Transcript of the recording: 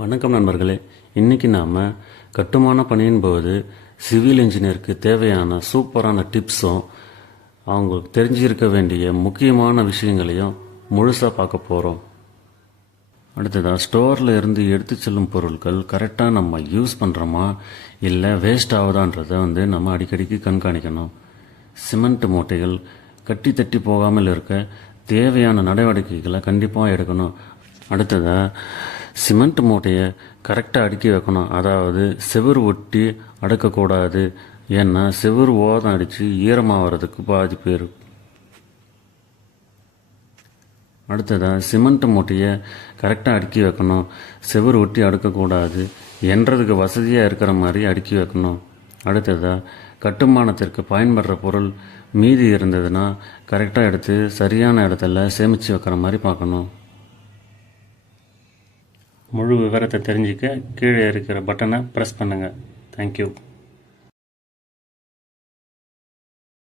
வணக்கம் நண்பர்களே. இன்றைக்கி நாம் கட்டுமான பணியின் போது சிவில் இன்ஜினியருக்கு தேவையான சூப்பரான டிப்ஸும் அவங்களுக்கு தெரிஞ்சிருக்க வேண்டிய முக்கியமான விஷயங்களையும் முழுசாக பார்க்க போகிறோம் அடுத்ததாக ஸ்டோரில் இருந்து எடுத்து செல்லும் பொருட்கள் கரெக்டாக நம்ம யூஸ் பண்ணுறோமா இல்லை வேஸ்ட் ஆகுதான்றதை வந்து நம்ம அடிக்கடிக்கு கண்காணிக்கணும். சிமெண்ட் மூட்டைகள் கட்டி தட்டி போகாமல் இருக்க தேவையான நடவடிக்கைகளை கண்டிப்பாக எடுக்கணும். அடுத்ததாக சிமெண்ட் மூட்டையை கரெக்டாக அடுக்கி வைக்கணும். அதாவது செவுரு ஒட்டி அடக்கக்கூடாது. ஏன்னா செவுரு ஓதம் அடித்து ஈரமாகிறதுக்கு பாதிப்பு இருக்கும் அடுத்ததாக சிமெண்ட் மூட்டையை கரெக்டாக அடுக்கி வைக்கணும். செவுரு ஒட்டி அடுக்கக்கூடாது. என்றதுக்கு வசதியாக இருக்கிற மாதிரி அடுக்கி வைக்கணும். அடுத்ததாக கட்டுமானத்திற்கு பயன்படுற பொருள் மீதி இருந்ததுன்னா கரெக்டாக எடுத்து சரியான இடத்துல சேமித்து வைக்கிற மாதிரி பார்க்கணும். முழு விவரத்தை தெரிஞ்சுக்க கீழே இருக்கிற பட்டனை ப்ரெஸ் பண்ணுங்கள் தேங்க்யூ